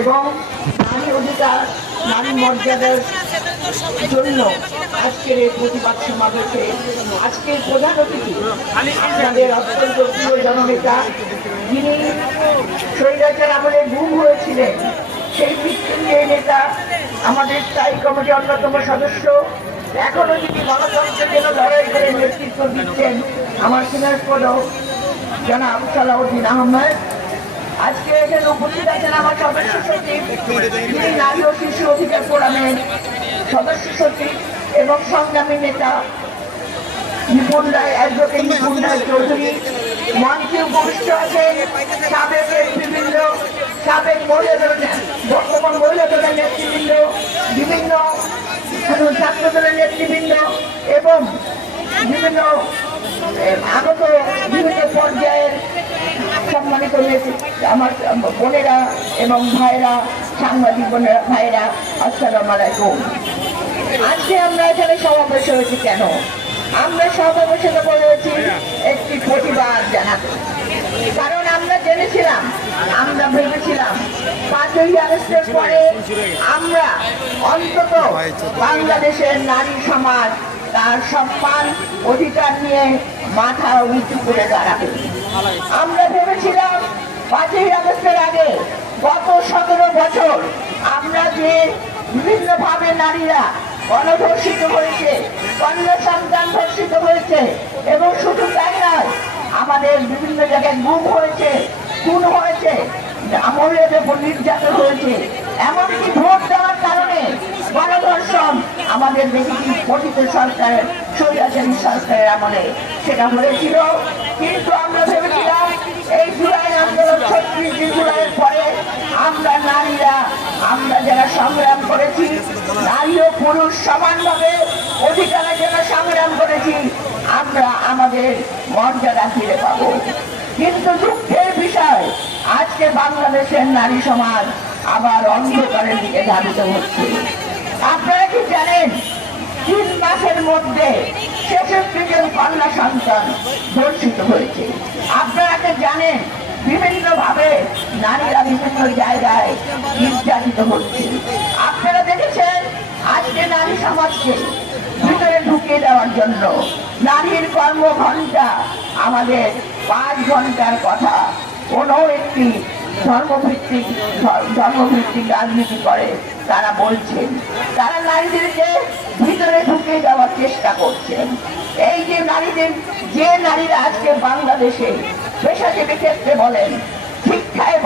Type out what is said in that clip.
এবং নারী অধিকার নারী মর্যাদার জন্য আজকের এই প্রতিবাদ সমাবেশে আজকের প্রধান অতিথি আমাদের অত্যন্ত প্রিয় জননেতা, যিনি স্বৈরাচার আমলে গুম হয়েছিলেন, সেই বিচ্ছিন্নের নেতা, আমাদের স্থায়ী কমিটির অন্যতম সদস্য, এখনো যিনি গণতন্ত্রের জন্য লড়াই করে নেতৃত্ব দিচ্ছেন, আমার স্নেহপদ জনাব সালাউদ্দিন আহমেদ। আজকে এখানে উপস্থিত আছেন আমার সদস্য সচিব, যিনি নারী ও শিশু অধিকার ফোরামের সদস্য সচিব এবং সংগ্রামী নেতা নিপুণ রায়, অ্যাডভোকেট নিপুণ রায় চৌধুরী। মঞ্চে উপবিষ্ট আছেন সাবেক মহিলা দলের, বর্তমান মহিলা দলের নেতৃবৃন্দ, বিভিন্ন ছাত্র দলের নেতৃবৃন্দ এবং বিভিন্ন আগত বিভিন্ন পর্যায়ের সম্মানিত আমার বোনেরা এবং ভাইরা, সাংবাদিক বোনেরা, ভাইরা, আসসালামু আলাইকুম। আজকে আমরা এখানে সমাবেশ হয়েছি কেন? আমরা সমাবেশে হয়েছি একটি প্রতিবাদ জানাতে। কারণ আমরা জেনেছিলাম, আমরা ভেবেছিলাম 5ই আগস্টের পরে আমরা অন্তত বাংলাদেশের নারী সমাজ তার সম্মান অধিকার নিয়ে মাথা উঁচু করে দাঁড়াবে। আমরা ভেবেছিলাম 5ই আগস্টের আগে গত 17 বছর আমরা যে বিভিন্নভাবে নারীরা গণধর্ষিত হয়েছে, কন্যা সন্তান ধর্ষিত হয়েছে, এবং শুধু তাই নয়, আমাদের বিভিন্ন জায়গায় গুম হয়েছে, খুন হয়েছে, মহিলাদের উপর নির্যাতন হয়েছে, এমনকি ভোট দেওয়ার কারণে গণধর্ষণ আমাদের দেখেছি পতিত সরকারের, স্বৈরাচারী সরকারের আমলে সেটা হয়েছিল। কিন্তু আমরা ভেবেছিলাম এই জুলাই আন্দোলন 36 জুলাইয়ের পরে আমরা নারীরা, আমরা যারা সংগ্রাম করেছি, নারী ও পুরুষ সমানভাবে অধিকারের জন্য সংগ্রাম করেছি, আমরা আমাদের মর্যাদা ফিরে পাবো। কিন্তু দুঃখের বিষয়, আজকে বাংলাদেশের নারী সমাজ আবার অন্ধকারের দিকে ধাবিত হচ্ছে। আপনারা কি জানেন 3 মাসের মধ্যে 66 জন কন্যা সন্তান ধর্ষিত হয়েছে? আপনারা কি জানেন বিভিন্ন ভাবে নারীরা বিভিন্ন জায়গায় নির্যাতিত হচ্ছে? আপনারা দেখেছেন আজকে নারী সমাজকে ভিতরে ঢুকিয়ে দেওয়ার জন্য নারীর কর্মঘণ্টা আমাদের 5 ঘন্টার কথা কোনো একটি ধর্মভিত্তিক রাজনীতি করে তারা বলছেন, তারা নারীদেরকে ভিতরে ঢুকিয়ে দেওয়ার চেষ্টা করছেন। এই যে নারীরা আজকে বাংলাদেশে পেশাজীবী ক্ষেত্রে বলেন, শিক্ষায়